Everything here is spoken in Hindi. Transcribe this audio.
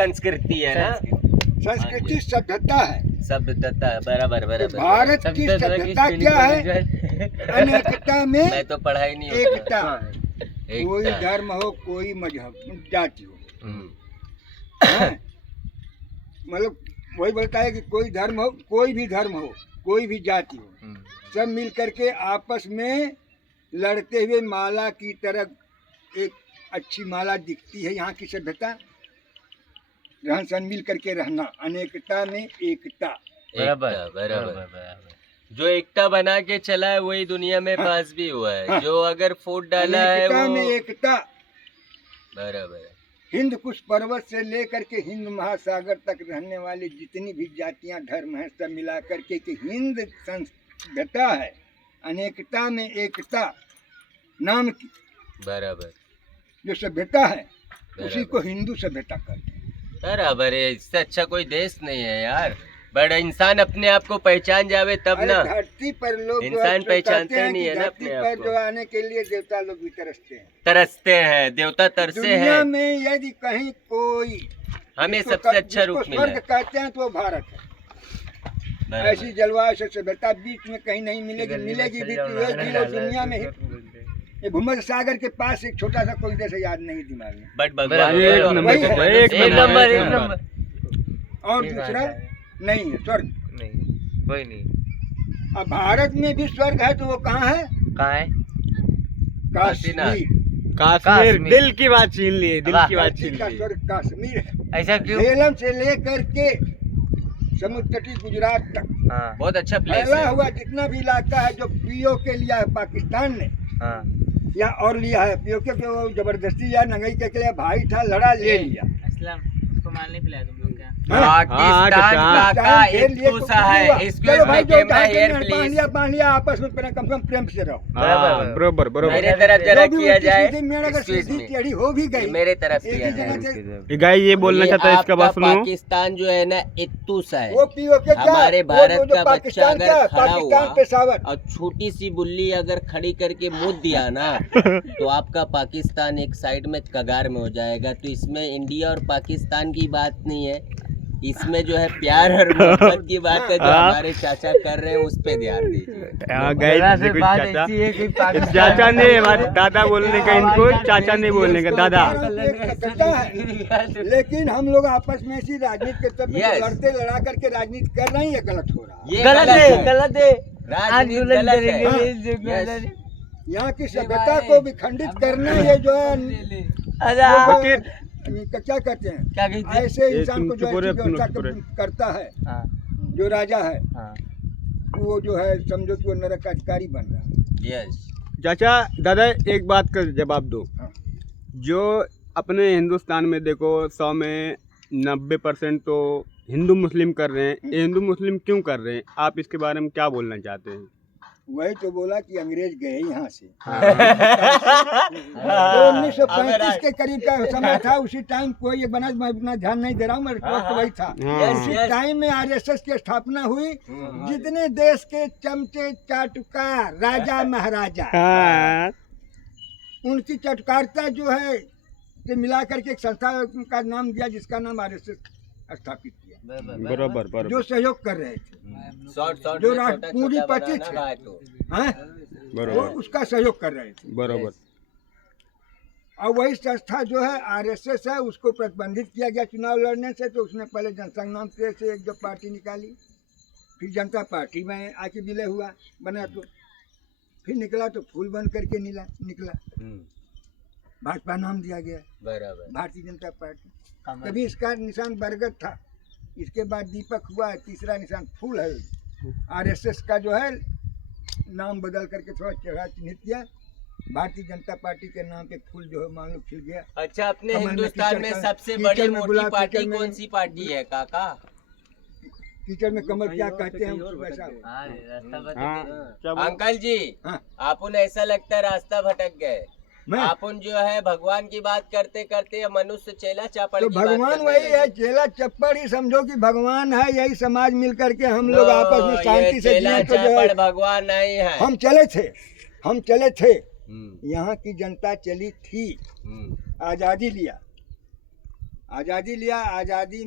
संस्कृति है ना, संस्कृति सभ्यता है। सभ्यता, बराबर बराबर। भारत की सभ्यता क्या है? अनेकता में मैं तो पढ़ाई नहीं एकता। एकता। कोई धर्म हो, कोई मजहब जाति हो, हैं? मतलब वही बोलता है कि कोई धर्म हो, कोई भी धर्म हो, कोई भी जाति हो, सब मिल करके आपस में लड़ते हुए माला की तरह एक अच्छी माला दिखती है यहाँ की सभ्यता। रहन सहन मिल करके रहना, अनेकता में एकता। बराबर बराबर। जो एकता बना के चला है वही दुनिया में पास भी हुआ है। हाँ। जो अगर फूट डाला है अनेकता वो में एकता। बराबर। हिंद कुश पर्वत से लेकर के हिंद महासागर तक रहने वाली जितनी भी जातियां धर्म हैं, सब मिला करके कि हिंद सभ्यता है। अनेकता में एकता नाम की बराबर जो सभ्यता है उसी को हिंदू सभ्यता कहते हैं। बराबर है। इससे अच्छा कोई देश नहीं है यार। बड़ा इंसान अपने आप को पहचान जावे तब ना। धरती पर लोग इंसान पहचानते ही नहीं है ना धरती अपने पर आप जो को। आने के लिए देवता लोग भी तरसते हैं। तरसते हैं, देवता तरसे दुनिया हैं। में यदि कहीं कोई हमें जिसको सबसे अच्छा जिसको रूप मिला स्वर्ग है। कहते हैं तो वो भारत है। बराबर। ऐसी जलवायु से सभ्यता बीच में कहीं नहीं मिलेगी, मिलेगी भी तो एक किलो दुनिया में ही। ये भूमध्य सागर के पास एक छोटा सा कोई देश याद नहीं दिमाग में। बट भगवान एक को- नंबर वही है। एक नंबर एक नंबर। और दूसरा नहीं है स्वर्ग। नहीं कोई नहीं। अब भारत में भी स्वर्ग है तो वो कहाँ है? कहाँ है? कश्मीर। कश्मीर। दिल की बात छीन ली, दिल की बात धरती छीन का ली। स्वर्ग कश्मीर है। ऐसा क्यों? झेलम से लेकर के समुद्र तटीय गुजरात तक हाँ बहुत अच्छा प्लेस फैला है। हुआ जितना भी इलाका है जो पीओके लिया है पाकिस्तान ने हाँ या और लिया है पीओके के, वो जबरदस्ती या नंगई के लिए भाई था, लड़ा ले लिया। असलम को माल नहीं पिलाया तुम लोग क्या? पाकिस्तान हाँ, काका घेर लिए एक तो सा कुछ है। हुआ। एक्सक्यूज चलो मी भाई जो कैमरा ढाई हियर बांध प्लीज। लिया आपस में कम से कम प्रेम से रहो। हाँ, बरोबर बरोबर। मेरे तरफ जरा जो भी किया उल्टी जाए। सीधी मेड़ अगर Excuse सीधी me। टेढ़ी हो भी गई मेरे तरफ एक किया ही जाए। जगह से गाय ये बोलना चाहता है, इसका बात आपका सुनो। पाकिस्तान जो है ना इत्तू सा है। वो पीओके क्या हमारे वो भारत जो का पाकिस्तान बच्चा अगर क्या खड़ा पाकिस्तान हुआ पेशावर और छोटी सी बुल्ली अगर खड़ी करके मुद दिया ना तो आपका पाकिस्तान एक साइड में कगार में हो जाएगा। तो इसमें इंडिया और पाकिस्तान की बात नहीं है, इसमें जो है प्यार और मोहब्बत की बात है जो हाँ। हमारे चाचा कर रहे हैं, उस पे ध्यान दीजिए। गाय देखो चाचा ने बात दादा बोलने का, इनको चाचा नहीं बोलने का, दादा। करता है लेकिन हम लोग आपस में ऐसी राजनीति के तब Yes। लड़ते लड़ा करके राजनीति कर रहे हैं, ये गलत हो रहा है। ये गलत है, गलत है। राजनीति गलत है। Yes। यहाँ की सभ्यता को भी खंडित करना ये जो है क्या कहते हैं, क्या कहते हैं? ऐसे ये इंसान तुम को जो चुप हो रहे, ऐसी तुम व्यवस्था चुप हो रहे। करता है हाँ जो राजा है हाँ। वो जो है समझो कि वो नरक का अधिकारी बन रहा है। Yes। चाचा दादा एक बात का जवाब दो। हाँ। जो अपने हिंदुस्तान में देखो 100 में 90% तो हिंदू मुस्लिम कर रहे हैं। ये हिंदू मुस्लिम क्यों कर रहे हैं? आप इसके बारे में क्या बोलना चाहते हैं? वही तो बोला कि अंग्रेज गए यहाँ से। हाँ। तो 1935 के करीब का समय था, उसी टाइम कोई ये बना, मैं इतना ध्यान नहीं दे रहा हूँ, मेरे वक्त वही था। हाँ। उसी टाइम में आरएसएस की स्थापना हुई। जितने देश के चमचे चाटुकार राजा महाराजा हाँ। उनकी चटकारता जो है से मिला करके एक संस्था का नाम दिया जिसका नाम आरएसएस स्थापित किया, बरोबर जो बरोबर सहयोग कर रहे थे, शॉर्ट शॉर्ट जो में राज- छोटा पूंजी छोटा पति बनाना थे। है तो। हैं? वो बरोबर उसका सहयोग कर रहे थे। बरोबर। और वही संस्था जो है आरएसएस है, उसको प्रतिबंधित किया गया चुनाव लड़ने से। तो उसने पहले जनसंघ नाम से एक जो पार्टी निकाली, फिर जनता पार्टी में आके विलय हुआ, बना, तो फिर निकला तो फूल बन करके निकला भाजपा नाम दिया गया, बराबर। भारतीय जनता पार्टी। तभी इसका निशान बरगद था, इसके बाद दीपक हुआ, तीसरा निशान फूल है। आरएसएस का जो है नाम बदल करके थोड़ा चढ़ा चिन्हित किया, भारतीय जनता पार्टी के नाम पे फूल जो है मान लो खिल गया। अच्छा, अपने कमल में हिंदुस्तान में कीचड़ सबसे कीचड़ बड़ी में मोटी गुलाब, पार्टी कीचड़ में- कौन सी पार्टी है काका? कीचड़ में कमल क्या कहते हैं उसको वैसा हो। हाँ, क्या बोल- अंकल जी, हाँ। आपन ऐसा लगता है रास्ता भटक गए। मैं आपन जो है भगवान की बात करते करते मनुष्य चेला चापड़ तो की बात भगवान करने वही लगे। है, चेला चप्पड़ ही समझो कि भगवान है। यही समाज मिल करके हम लोग आपस में शांति से चेला जिए तो जो चापड़ है भगवान नहीं है। हम चले थे। यहाँ की जनता चली थी, आजादी लिया, आज़ादी लिया, आज़ादी